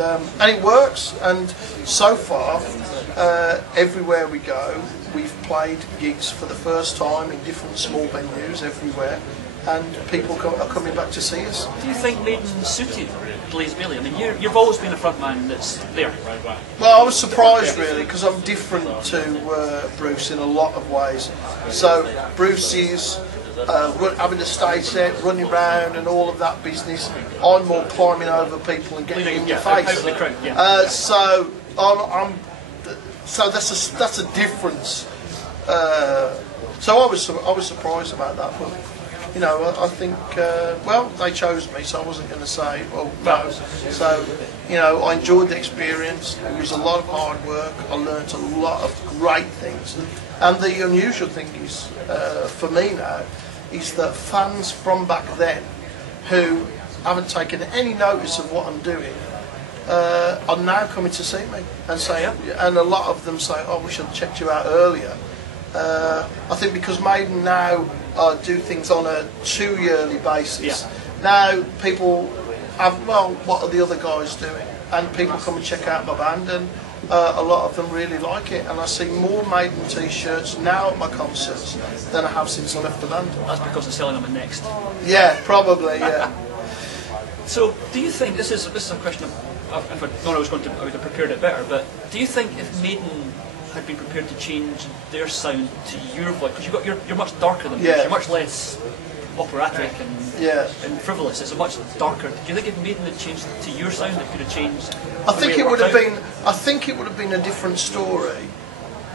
and it works. And so far, everywhere we go, we've played gigs for the first time in different small venues everywhere, and people are coming back to see us. Do you think Maiden suited Blaze Bayley? I mean, you've always been a frontman that's there. Well, I was surprised really, because I'm different to Bruce in a lot of ways. So Bruce is having a stage set, running around and all of that business. I'm more climbing over people and getting in your face. Out of the crowd, so so that's a difference. So I was surprised about that, but you know, I think well, they chose me, so I wasn't going to say well no. So you know, I enjoyed the experience. It was a lot of hard work. I learnt a lot of great things, and the unusual thing is for me now is that fans from back then who haven't taken any notice of what I'm doing are now coming to see me and say, and a lot of them say, oh, we should have checked you out earlier. I think because Maiden now do things on a 2-yearly basis, now people have, well, what are the other guys doing? And people come and check out my band, and a lot of them really like it, and I see more Maiden t-shirts now at my concerts than I have since I left the band. That's because they're selling them in Next. Yeah, probably, yeah. So, do you think, this is a question of, if I'd known I would have prepared it better, but do you think if Maiden had been prepared to change their sound to your voice, because you're much darker than Bruce, you're much less operatic and frivolous, it's a much darker. Do you think if Maiden had changed to your sound, it could have changed? I think it would have been. I think it would have been a different story,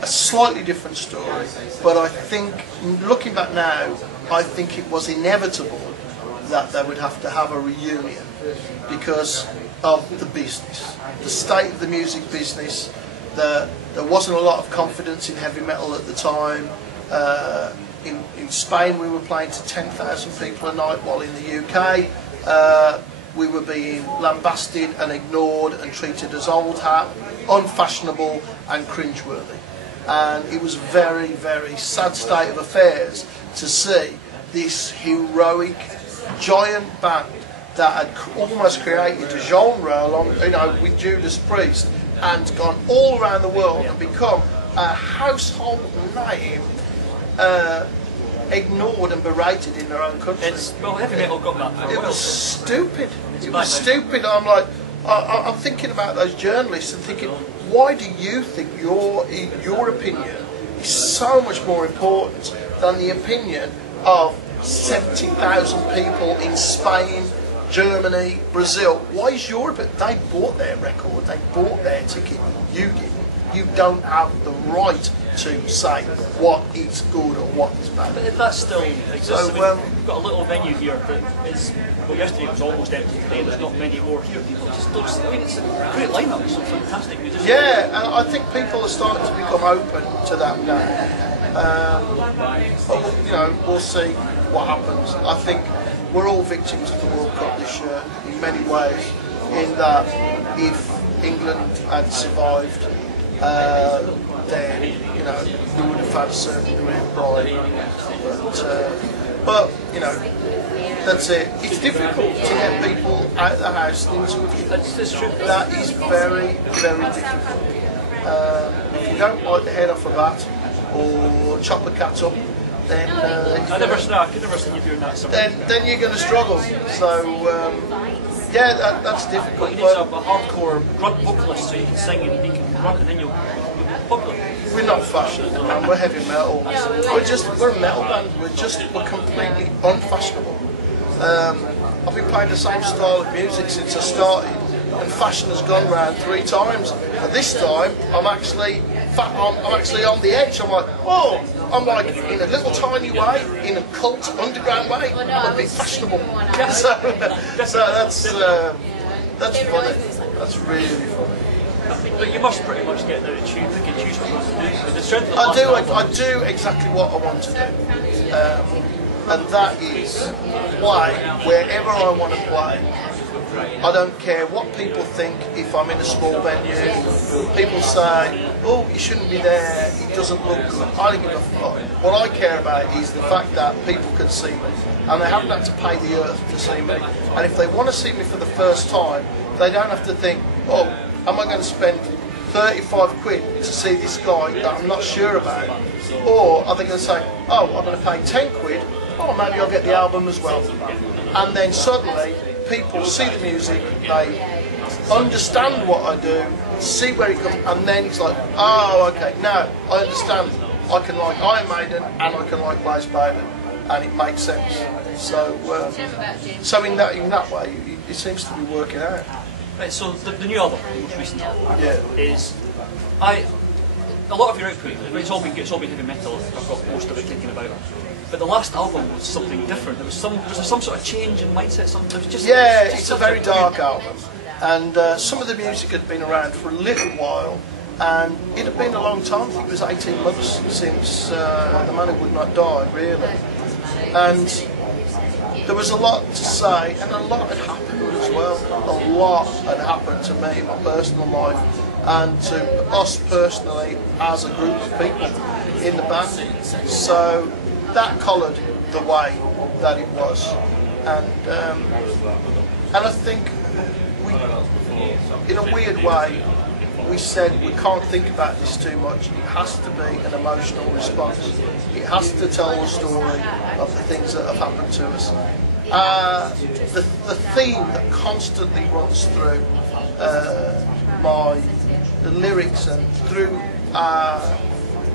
a slightly different story. But I think, looking back now, I think it was inevitable that they would have to have a reunion because of the business, the state of the music business. There wasn't a lot of confidence in heavy metal at the time. In Spain, we were playing to 10,000 people a night, while in the UK, we were being lambasted and ignored and treated as old hat, unfashionable and cringeworthy. And it was a very, very sad state of affairs to see this heroic, giant band that had almost created a genre along, you know, with Judas Priest, and gone all around the world and become a household name, ignored and berated in their own country. Well, heavy metal got that. It was stupid. It was stupid. I'm like, I'm thinking about those journalists and thinking, why do you think your opinion is so much more important than the opinion of 70,000 people in Spain, Germany, Brazil? Why is Europe? They bought their record, they bought their ticket. You didn't. You don't have the right to say what is good or what is bad. But that still exists. So, we've got a little venue here that is, well, yesterday it was almost empty. Today there's not many more here. People just don't. I mean, it's a great lineup. It's some fantastic musicians. Yeah, and I think people are starting to become open to that now. But, you know, we'll see what happens. I think we're all victims of the World Cup this year in many ways. In that, if England had survived, then you know we would have had a certain degree of pride. But you know, that's it. It's difficult to get people out of the house into a gig. That's true. That is very, very difficult. If you don't like the head off a bat or chop a cat up, then I could never see you doing that. Then you're going to struggle. So yeah, that's difficult. But you need a hardcore grunt vocalist so you can sing and you can grunt, and then you'll be popular. We're not fashionable, man. We're heavy metal. We're a metal band. We're completely unfashionable. I've been playing the same style of music since I started, and fashion has gone round 3 times. And this time, I'm actually on the edge. I'm like, whoa! I'm like, in a little tiny way, in a cult underground way, I'm a bit fashionable. So that's funny. That's really funny. But you must pretty much get there to pick and choose what you want to do. With the strength of the I do exactly what I want to do. And that is why, wherever I want to play, I don't care what people think. If I'm in a small venue, people say, oh, you shouldn't be there, it doesn't look good. I don't give a fuck. What I care about is the fact that people can see me, and they haven't had to pay the earth to see me. And if they want to see me for the first time, they don't have to think, oh, am I going to spend 35 quid to see this guy that I'm not sure about? Or are they going to say, oh, I'm going to pay 10 quid, oh, maybe I'll get the album as well. And then suddenly, people see the music, they understand what I do, see where it comes, and then it's like, oh, okay, now I understand. I can like Iron Maiden and I can like Blabbath, and it makes sense. So, so in that way, it seems to be working out. Right, so the new album, the most recent album, is a lot of your output. It's all been heavy metal. I've got most of it thinking about it. But the last album was something different. There was some sort of change in mindset. There was just it's a very dark album, and some of the music had been around for a little while, and it had been a long time. I think it was 18 months since The Man Who Would Not Die, really, and there was a lot to say, and a lot had happened as well. A lot had happened to me in my personal life, and to us personally as a group of people in the band. So that coloured the way that it was, and I think we, in a weird way, we said we can't think about this too much. It has to be an emotional response. It has to tell the story of the things that have happened to us. The theme that constantly runs through the lyrics and through our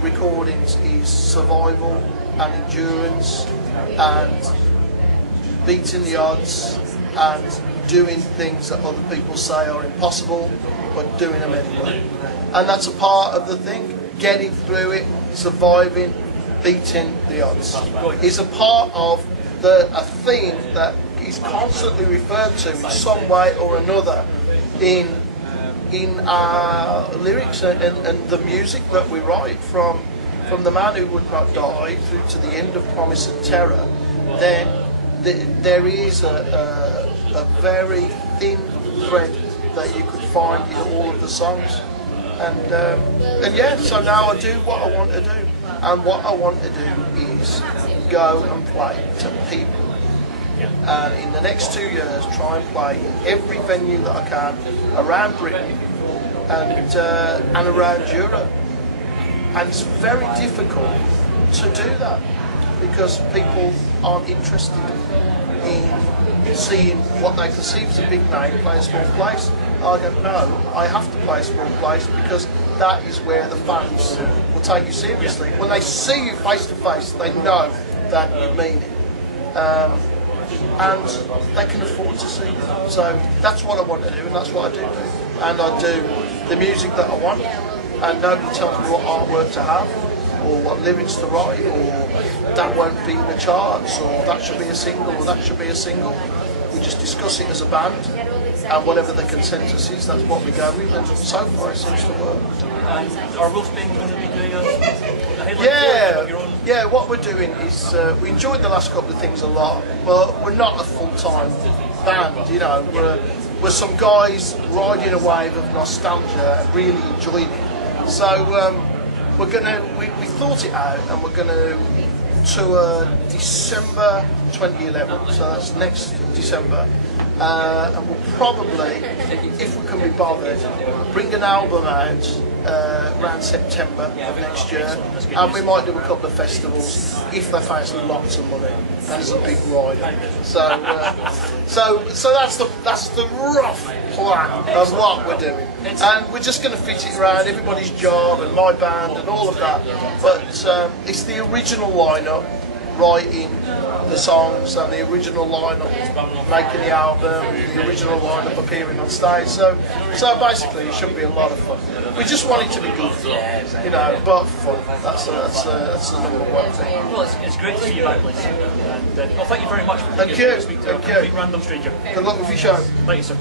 recordings is survival and endurance and beating the odds and doing things that other people say are impossible, but doing them anyway. And that's a part of the thing. Getting through it, surviving, beating the odds is a part of a theme that is constantly referred to in some way or another in our lyrics and the music that we write, from The Man Who Would Not Die through to the end of Promise and Terror. Then there is a very thin thread that you could find in all of the songs, and yeah, so now I do what I want to do, and what I want to do is go and play to people, and in the next 2 years try and play in every venue that I can around Britain and around Europe. And it's very difficult to do that because people aren't interested in seeing what they perceive as a big name play a small place. I go, no, I have to play a small place because that is where the fans will take you seriously. When they see you face to face, they know that you mean it. And they can afford to see you. So that's what I want to do, and that's what I do. And I do the music that I want, and nobody tells me what artwork to have, or what lyrics to write, or that won't be in the charts, or that should be a single, or that should be a single. We just discuss it as a band, and whatever the consensus is, that's what we go with, and so far it seems to work. Are Wolf Bane going to be doing a headline your own? Yeah, what we're doing is, we enjoyed the last couple of things a lot, but we're not a full-time band, you know. We're some guys riding a wave of nostalgia and really enjoying it. So we thought it out, and we're going to tour December 2011, so that's next December, and we'll probably, if we can be bothered, bring an album out around September of next year, and we might do a couple of festivals if they fancy lots of money and it's a big rider. So that's the rough plan of what we're doing, and we're just going to fit it around everybody's job and my band and all of that. But it's the original lineup writing the songs, and the original lineup making the album, the original lineup appearing on stage. So basically it should be a lot of fun. We just want it to be good, you know, but fun. That's the number one thing. Well, it's great to see you back, Liz. And well, thank you very much for Thank you. Thank you. A complete random stranger. Good luck with your show. Thank you, sir.